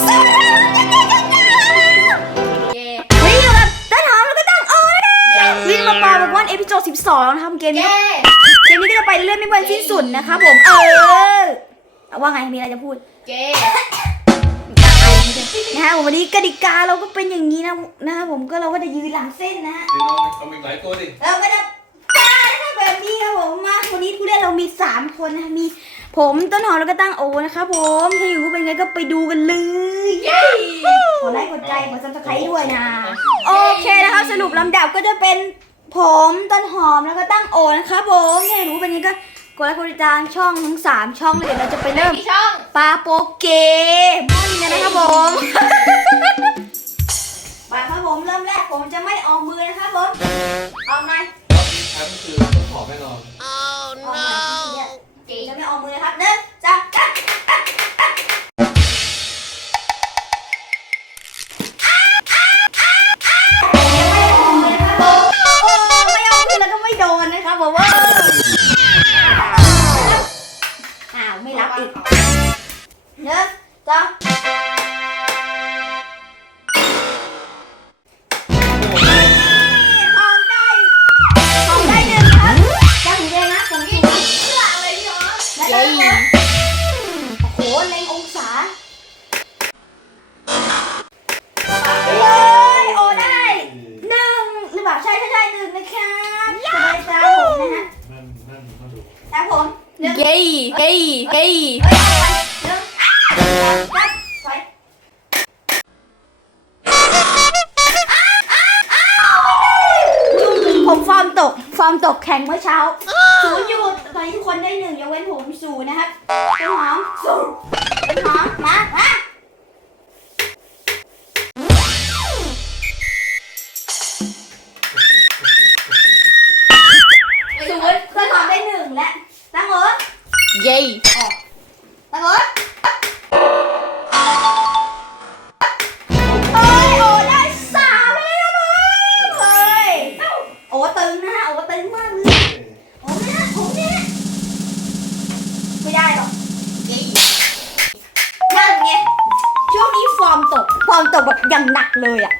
สวัสดีครับเย่วันนี้อยู่กับต้นหอมแล้วก็ตั้งโอ้นะคะวินมาปาบอกว่าเอพิโซด12นะครับเกมนี้เย่เกมนี้ก็จะไปเรื่อยไม่วันสิ้นสุดนะครับผมเออว่าไงมีอะไรจะพูดเย่นะฮะวันนี้กติกาเราก็เป็นอย่างนี้นะนะครับผมก็เราก็จะยืนหลังเส้นนะฮะเดี๋ยวเอาเอาอีกหลายตัวดิ เราก็จะปานะครับ แบบนี้ครับผมมาวันนี้ผู้เล่นเรามี 3 คนนะมีผมต้นหอมแล้วก็ตั้งโอนะครับผมถ้าอยู่เป็นไงก็ไปดูกันเลยเย่กดไลค์กดใจกดซับสไครต์ด้วยนะ โอเคนะครับสรุปลำดับก็จะเป็นผมต้นหอมแล้วก็ตั้งโอนะครับผมถ้าอยากรู้เป็นไงก็กดไลค์กดติดตามช่องทั้งสามช่องเลยเดี๋ยวเราจะไปเริ่มกี่ช่องปลาโปเกมอนกันนะครับผมไปครับผมเริ่มแรกผมจะไม่ออกมือนะครับผมออกไหน แอปคือต้องขอแน่นอนออกไหนเนี่ยจะไม่ออกมือนะครับหนึ่งสองสามไม่ออกมือนะครับผมโอ้ไม่ออกมือแล้วก็ไม่โดนนะครับผมว่าอ้าว ไม่รับอีกหนึ่งสองท เย่เย่เย่เฮ้ยเอาไปหนึ่งอะจับไปผมฟอร์มตก ฟอร์มตกแข่งเมื่อเช้าศูนย์อยู่ตอนนี้ทุกคนได้หนึ่งยกเว้นผมศูนย์นะครับต้นหอมศูนย์ต้นหอมมามา ย่ตั้งโอ๊ตเอ้ยโอ้ได้สามเลยครับผมเฮ้ยโอ้ตึงนะฮะโอ้ตึงมากเลยโอ้เนี่ยโอ้เนี่ยไม่ได้หรอกเย่นั่นไงช่วงนี้ฟอร์มตก ฟอร์มตกแบบอย่างหนักเลยอะ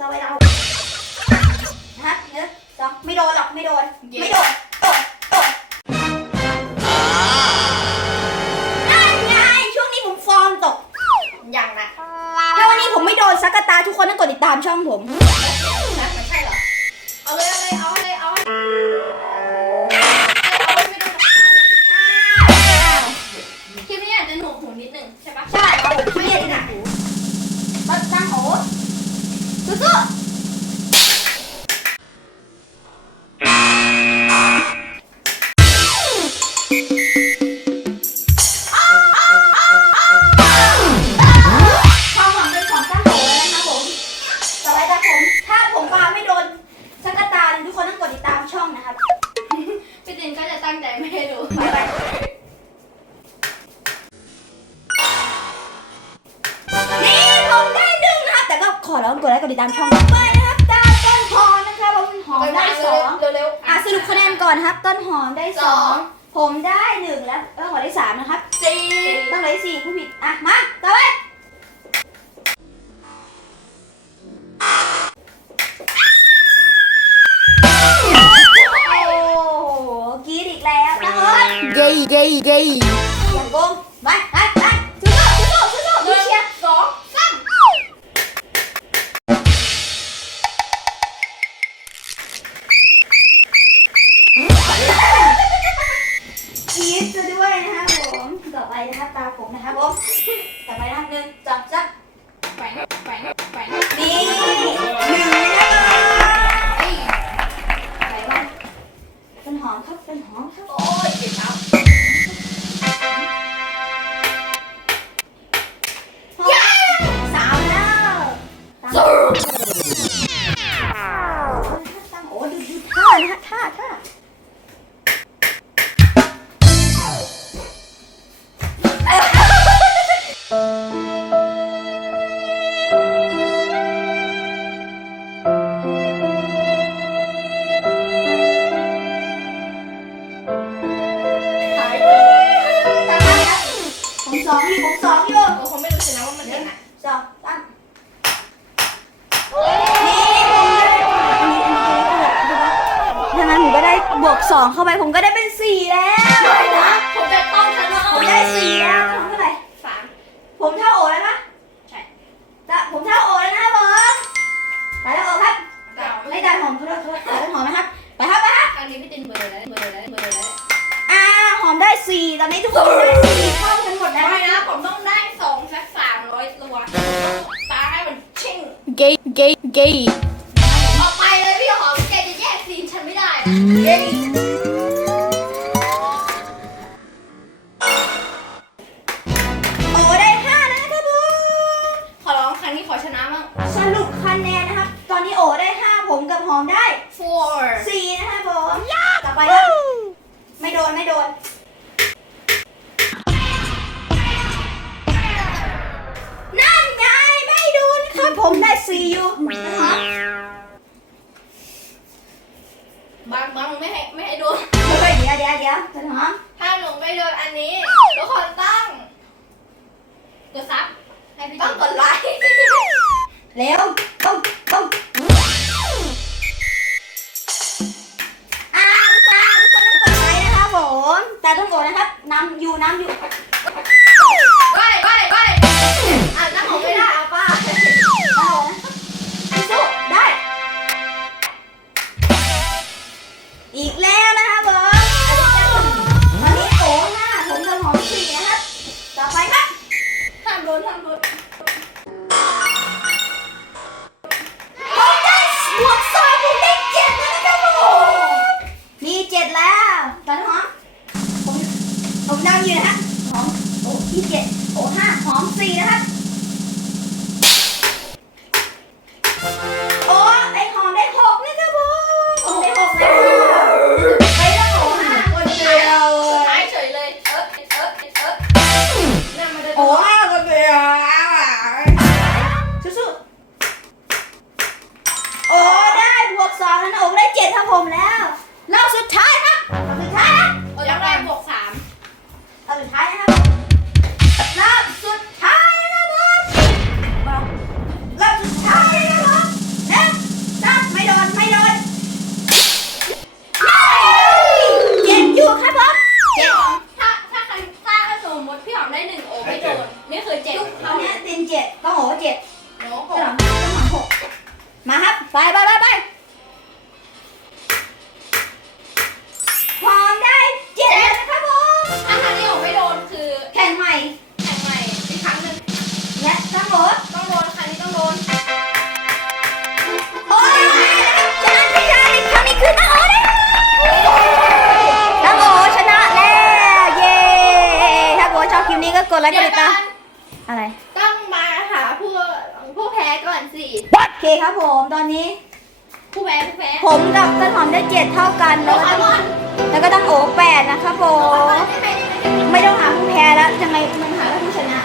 สี่นะครับสบายเรานะครับเนื้อสองไม่โดนหรอกไม่โดน ไม่โดนโดนโดนนั่นไงช่วงนี้ผมฟอร์มตก อย่างนะถ้าวันนี้ผมไม่โดนสักกะตาทุกคนต้องกดติดตามช่องผม ติดตามช่องไปนะครับตาต้นหอมนะครับผมหอมได้สองเร็วๆอะสรุปคะแนนก่อนนะครับ ต้นหอมได้สองผมได้หนึ่งแล้วต้นหอมได้สามนะครับสี่ต้นไหนสี่ผู้ผิดอะมาต่อไปโอ้โหกรีดอีกแล้วนะเอิร์ธเย่เย่เย่อย่าโกงไปไปไปสู้ๆสู้ๆสู้ๆหนึ่สู้งเชียร์สอง นะครับตาผมนะครับผมต่อไปนะครับหนึ่ง บวกสองเข้าไปผมก็ได้เป็นสี่แล้วนะผมจะต้องชนะผมได้สี่แล้วทำเท่าไหร่สามผมเท่าโอแล้วปะใช่แต่ผมเท่าโอแล้วนะครับผมแต่แล้วโอครับเก้าไม่ได้หอมทุกทุกแต่แล้วหอมนะครับไปครับไปครับครั้งนี้พี่ตินเบอร์แล้วเบอร์แล้วเบอร์แล้วอ่าหอมได้สี่ตอนนี้ทุกคนได้สี่เท่ากันหมดแล้วไม่นะผมต้องได้สองสักสามร้อยตัวตาให้มันชิ่ง gay gay gay อ โอได้ห้าแล้วนะครับผมขอร้องครั้งนี้ขอชนะมั่งสรุปคะแนนนะครับ ตอนนี้โอได้ห้าผมกับหอมได้ four สี่นะครับผมต่อไปครับไม่โดนไม่โดน นั่นไงไม่โดนนะครับผมได้สี่อยู่นะครับ บางบางไม่ให้ไม่ให้โดน เฮ้ยเดี๋ยวเดี๋ยวเดี๋ยวจะหอมถ้าหนูไม่โดนอันนี้ทุกคนต้องกดซับให้พี่ต้องกดไลค์เร็วต้องต้องอ่าทุกคนทุกคนต้องกดไลค์นะครับผมแต่ต้องกดนะครับนำอยู่นำอยู่ อีกแล้ว เจ็ดโน้หต้องกหลังต้องหลังหกมาครับ ไปไปไปไปพร้อมได้เจ็ดนะครับผมถ้าครั้งนี้ผมไม่โดนคือแข่งใหม่ แข่งใหม่อีกครั้งหนึ่งและทั้งหมดต้องโดนครั้งนี้ต้องโดนโอ้ยชนะไม่ได้ครั้งนี้คือตั้งโอเลยตั้งโอชนะแล้ว เย้ ถ้าโอชอบคลิปนี้ก็กดไลค์กดติดตามอะไร ต้องมาหาผู้ผู้แพ้ก่อนสิ โอเคครับผมตอนนี้ ผู้แพ้ผู้แพ้ผมกับต้นหอมได้เจ็ดเท่ากันโดแล้วนก็คาร์บอนแล้วก็ตั้งโอแปดนะครับผโดนคาร์บอมนได้ไหมได้ไหมไม่ต้องหาผู้แพ้แล้วจะไงมันหาผู้ชนะ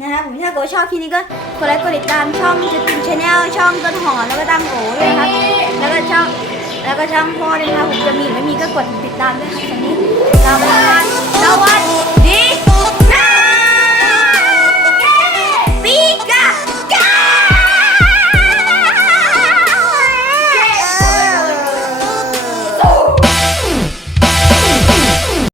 นะครับผมถ้าเกิดว่าชอบคลิปนี้ก็กดไลค์กดติดตามช่องจะตินชาแนลช่องต้นหอมแล้วก็ตั้งโอด้วยนะครับ แล้วก็ช่องแล้วก็ช่องพ่อด้วยนะครับผมจะมีหรือไม่มีก็กดติดตามด้วยครับตอนนี้